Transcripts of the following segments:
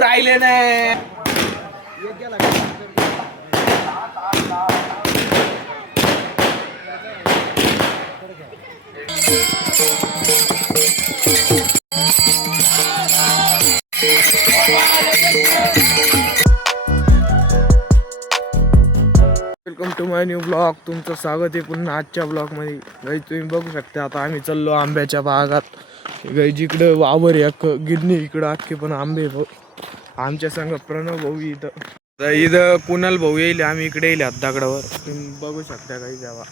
राहिले नाही. Welcome to my new blog. तुमचं स्वागत आहे पुन्हा आजच्या ब्लॉगमध्ये. गाईज तुम्ही बघू शकता आता आम्ही चाललो आंब्याच्या बागात. गाईज इकडं वावर आहे अख्खं गिरणी, इकडं अख्खे पण आंबे भाऊ. आमच्या संग प्रणव भाऊ इथं कुणाल भाऊ येईल. आम्ही इकडे येईल दगडावर. तुम्ही बघू शकता गाईज जेव्हा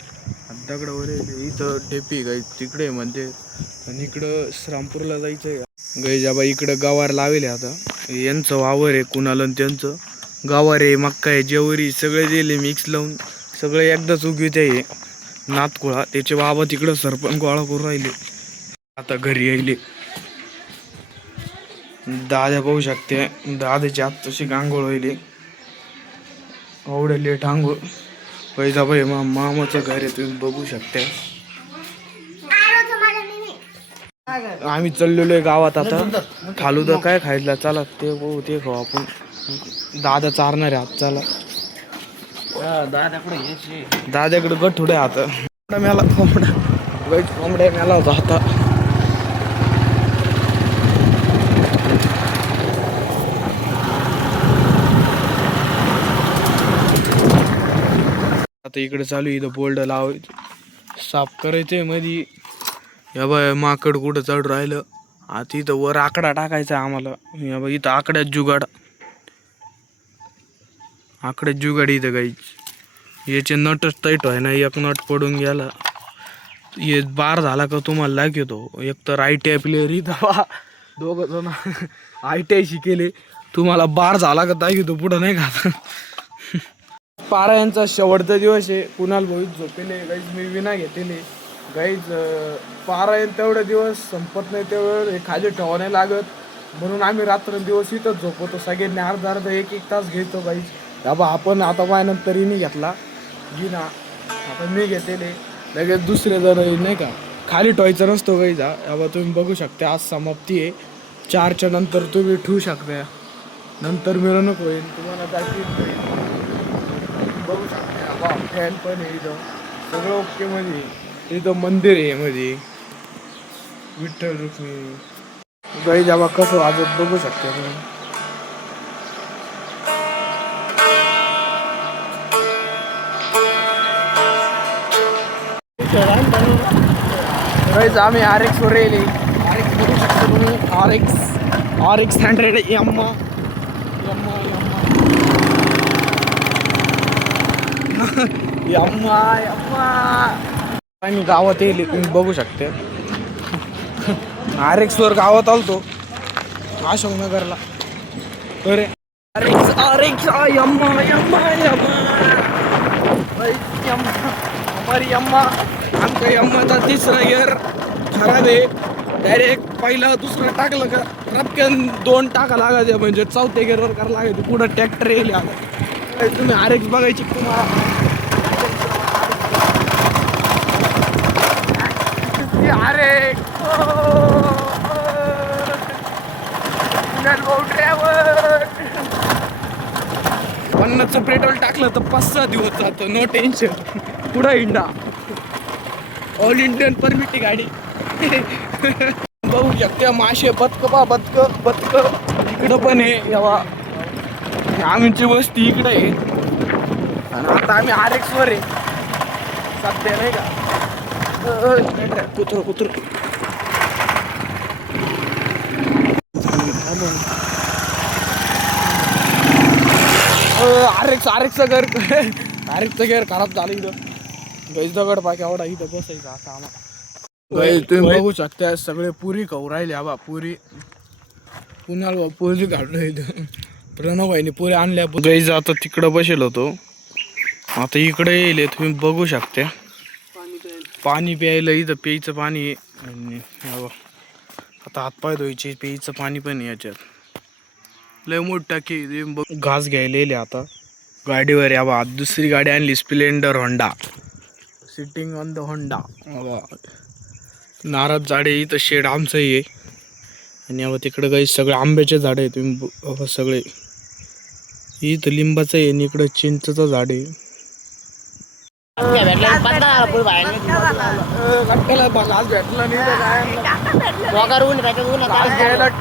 दगडावर येईल. इथं टेपी गाईज तिकडे म्हणते आणि इकडं श्रामपूरला जायचं आहे. गाईज जेव्हा इकडं गवार लावेल आता. यांचं वावर आहे कुणाल आणि त्यांचं. गवार आहे, मक्का आहे, जेवरी सगळे दिले मिक्स लावून सगळे एकदाच उगीत आहे. नातकुळा त्याचे बाबा तिकडं सरपण गोळा करून राहिले. आता घरी यायले. दादा पाहू शकते. दादाची आत तशी आंघोळ व्हायली. एवढे लेट आंघोळ. पैसा भाई मामाचं घर आहे तुम्ही बघू शकता. आम्ही चाललेलो आहे गावात आता. फालुदा काय खायला चला ते खाऊ आपण. दादा चारणार आहे हात. चला दादाकडे गठुडे हात. मेला कोंबड्या मेला होता आता. आता इकडे चालू इथं बोल्ड लावायचं साफ करायचंय मध्ये. या बाय माकड कुठं चढ राहिलं. आता इथं वर आकडा टाकायचा आम्हाला. या बाय इथं आकड्यात जुगाड इथं गाईच. याचे नटच टाईट आहे ना. एक नट पडून गेला हे बार झाला का तुम्हाला लागतो. एक तर ITI प्लेअर इथं दोघं जण ITI शिकेले. तुम्हाला बार झाला का दाखवतो पुढं नाही का. पारायणचा शेवटचा दिवस आहे. कुणाल भाऊ झोपेले गाईज. मी विना घेतले गाईज. पारायण तेवढे दिवस संपत नाही तेवढं हे खाली ठेवा नाही लागत. म्हणून आम्ही रात्रंदिवस इथंच झोपवतो. सगळ्यांनी अर्धा एक तास घेतो गाईज. बाबा आपण आता माझ्यानंतरही नाही घेतला गिना. आता मी घेतले लगेच दुसरे जण नाही का खाली ठेवायचं नसतो गाईज. बाबा तुम्ही बघू शकता आज समाप्ती आहे. 4च्या नंतर तुम्ही ठेवू शकता. नंतर मिरवणूक होईल तुम्हाला दाखवेल. बघू शकता बाबा फॅन पण आहे इथं. सगळं ओके मध्ये. इथं मंदिर आहे मध्ये विठ्ठल रुक्मिणी. गाई जेव्हा कसं वाजत बघू शकता तुम्ही. गाईज आम्ही RX वर येईल. RX बघू शकता तुम्ही. RX 100 यम्मा. आम्ही गावात येईल तुम्ही बघू शकता. RX वर गावात आलतो अशोकनगरला. अरे RX यम्मा हमारी यम्मा. आमच्या यम्माचा 3रा गिअर खराब आहे. डायरेक्ट पहिला दुसरं टाकलं का रपक्यान 2 टाका लागायचे. म्हणजे 4थ्या गिअरवर करायला लागायचं. पुढं ट्रॅक्टर येईल. तुम्ही RX बघायची तुम्हाला. पन्नासचं पेट्रोल टाकलं तर 5-6 दिवस जातो. No tension. पुढं इंडा ऑल इंडियन परमिटी गाडी. बघू शकते मासे बदक इकडं पण आहे. यावा आमची वस्ती इकडं आहे. आणि आता आम्ही RX वर आहे सध्या नाही का. कुत्र RXचं घर खराब झालं इथं. गाईज दगड पाक एवढा इथं बसायचा असा आम्हाला. तुम्ही बघू शकता सगळे पुरी खाऊ राहिले. आबा पुरी पुण्याला पुरी काढलं इथं. प्रणव भाईने पुरी आणल्या. गाईज आता तिकडं बसेल होतो. आता इकडे येईल तुम्ही बघू शकता. पाणी प्यायला इथं प्यायचं पाणी आहे. आता हातपाय धुवायचे प्यायचं पाणी पण आहे याच्यात. लय मोठी टाकी. घास घ्यायला येईल आता गाडीवर. याबा दुसरी गाडी आणली Splendor Honda. Sitting on the Honda. नाराज झाडे इथं शेड आमचं आहे. आणि आता तिकडे काही सगळे आंब्याचे झाड आहे. तुम्ही सगळे इथं लिंबाचं आहे आणि इकडं चिंचचं झाड आहे.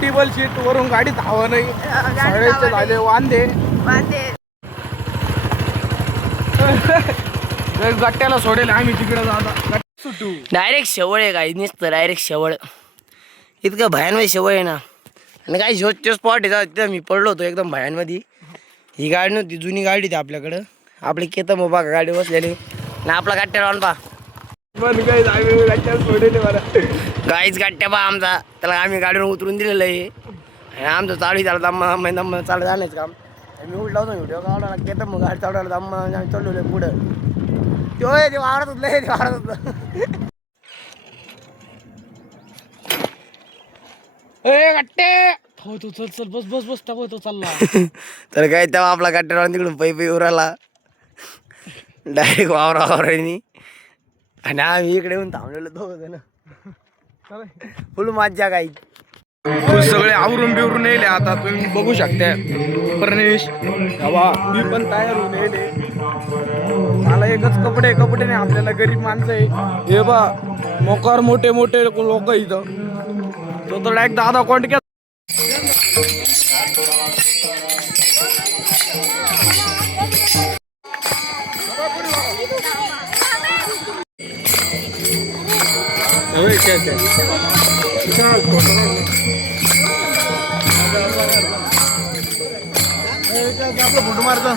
टेबल शीट वरून गाडीत हवं नाही. सगळ्याचे झाले वांदे. गट्ट्याला सोडेल आम्ही तिकडे जाता सुटू. डायरेक्ट शेवळ आहे काही नसतं. डायरेक्ट शेवळ इतकं भयानमध्ये शेवळ आहे ना. आणि काही शोधचे स्पॉट आहे तिथं मी पडलो होतो एकदम भयानमध्ये. ही गाडी नव्हती, जुनी गाडी होती आपल्याकडं. आपली केतन बाबा गाडी बसलेली ना आपला गाठ्या राहून पा गाईच गाठ्या पा आमचा. त्याला आम्ही गाडीवरून उतरून दिलेलं आहे आणि आमचं चालू त्याला दम्मा दम्मा चालू जाण्याचं काम. मी उठला होतो व्हिडिओ काढला केतन मग गाडी चालवला दम्मा आम्ही चाललो पुढं. ते वावरत होत ते वावरत होतं. तू चल चल बस बस बस टाकू तो चालला. तर काय तेव्हा आपला गाठ्या राहून तिकडून पै उराला डायरेक्ट वावरावरांनी. आणि आम्ही इकडे येऊन थांबलेलो दोघं ना. फुल मज्जा काही. सगळे आवरून बिवरून येले. आता तुम्ही बघू शकता परनेश मी पण तयार होऊन येले. मला एकच कपडे नाही आपल्याला गरीब माणसं आहे. हे बा मोकार मोठे मोठे लोक इथं. तो तर डायरेक्ट दादा कोंडक्यात. आपलं फोटो मारतो.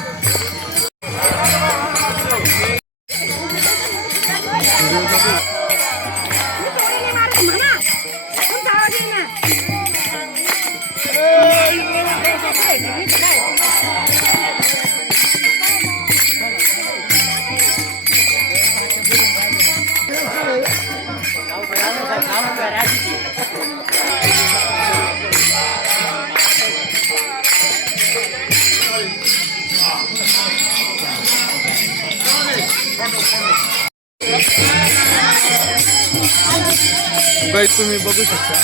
तुम्ही बघू शकता.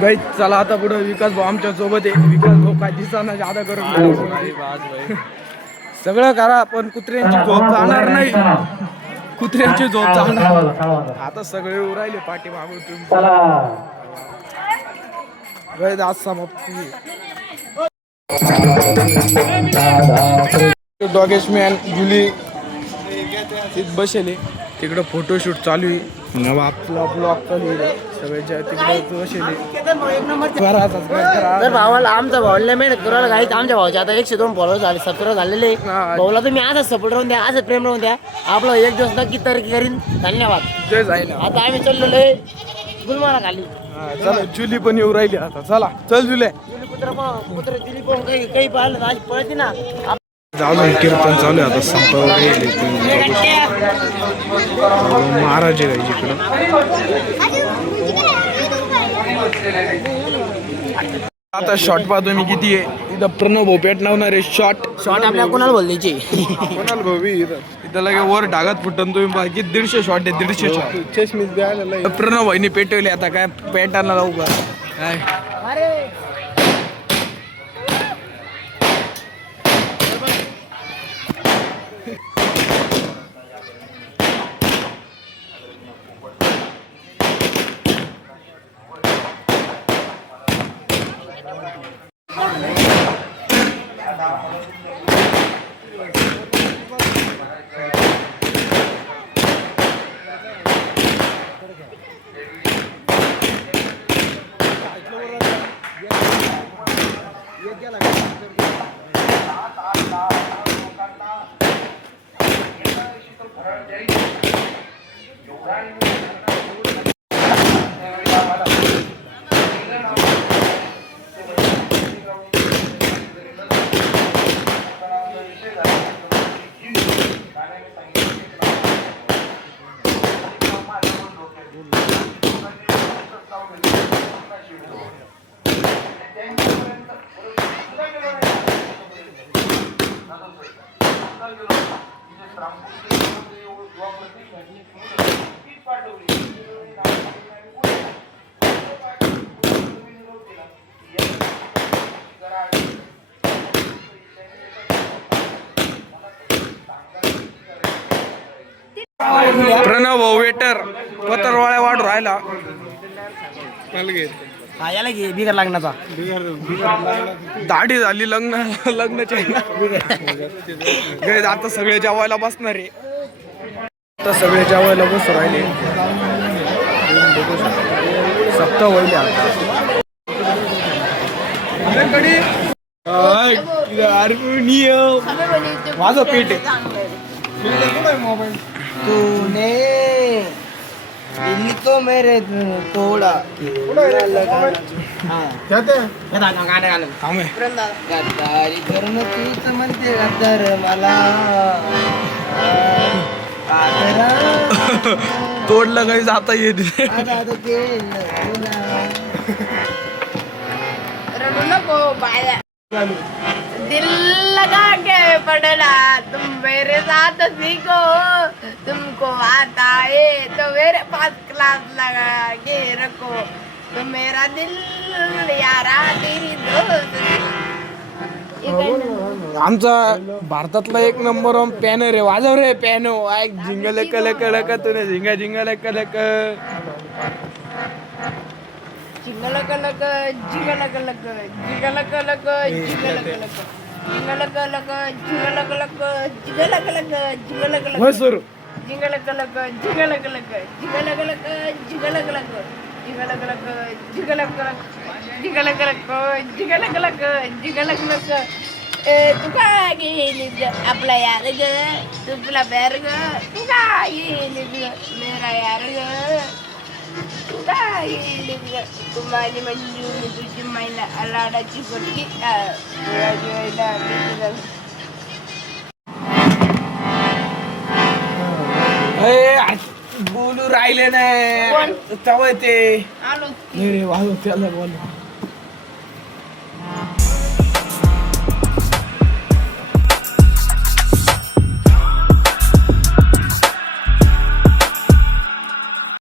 गाईज चला आता पुढे विकास भाऊ आमच्या सोबत आहे. विकास भाऊ काय दिसताना जादा करून सगळं करा पण कुत्र्यांची झोप जाणार नाही. कुत्र्यांची झोप जाणार. आता सगळे येऊ राहिले पाठी मागून. गाईज आज समाप्ती. डॉगेश मॅन जुली तिथं बसले तिकडं फोटोशूट चालू आहे. आपला ब्लॉग चालू आहे सगळ्याच्या तिकडे बसले. तर भावाला आमचा भावाला मेहनत करायला घाईत. आमच्या भावाचे आता 102 फॉलोअर झाले, 17 झालेले. भाऊला तुम्ही असंच सपोर्ट राहून द्या, असंच प्रेम राहून द्या. आपलं एक दिवस नक्की तरक्की करीन. धन्यवाद. जय जाईल. आता आम्ही चाललेलो आहे गुलमारा खाली. चला जुली पण येऊ राहिली आता. चला चल जुले. कुत्र जुली पण काही पाहिलं ना, आज पळते ना. चालू आहे कीर्तन चालू आहे आता. संपावर महाराज आहे इकडं. आता शॉर्ट पाहतो मी किती आहे. इथं प्रणव भाऊ पेटणावणार आहे. शॉर्ट आपल्या कोणाला बोलायची कोणाला भाऊ इथं लगे वर ढागात फुटन तुम्ही बाकी 150 शॉट आहे. 150 शॉट प्रणव भाईनी पेटवले. आता काय पेटायला जाऊ का काय. प्रणव भाऊ वेटर पत्रवाळ्या वाढ राहिला. याला घे बिगर लागण्याचा. दाढी झाली लग्नाची. आता सगळे जेवायला बसणार आहे. आता सगळे जेवायला बस राहिले. सप्ताह होईल माझं पेट आहे. मोबाईल तूने दिल को मेरे तोड़ा गद्दारी करून तूच म्हणते गद्दार मला तोडलं काही जाता येत दिल लगा के पढ़ना तुम मेरे साथ सीखो, तुमको आता है तो मेरे पास क्लास लगा के रखो, तो मेरा दिल यारा तेरी दोस्त. आमचा भारतातला एक नंबर वन पॅनर आहे. वाजव रे पॅनो. ऐक झिंगल कलक लक तुने झिंगा झिंगल कलक. जिंगल कलक जिंगल कलक जिंगल कलक जिंगल कलक जिंगल कलक जिंगल कलक जिंगल कलक जिंगल कलक मसूर जिंगल कलक जिंगल कलक जिंगल कलक जिंगल कलक जिंगल कलक जिंगल कलक जिंगल कलक जिंगल कलक जिंगल कलक. तू काय गेलीस आपला यार ग, तुला बेर ग, तू काय गेलीस मेरा यार ग, तू काय गेलीस ग, तू माझी मंजू मी तुझी मैना अलाडाची फटकी बोलू राहिले नाही. ते आलो वाजव त्याला बोल.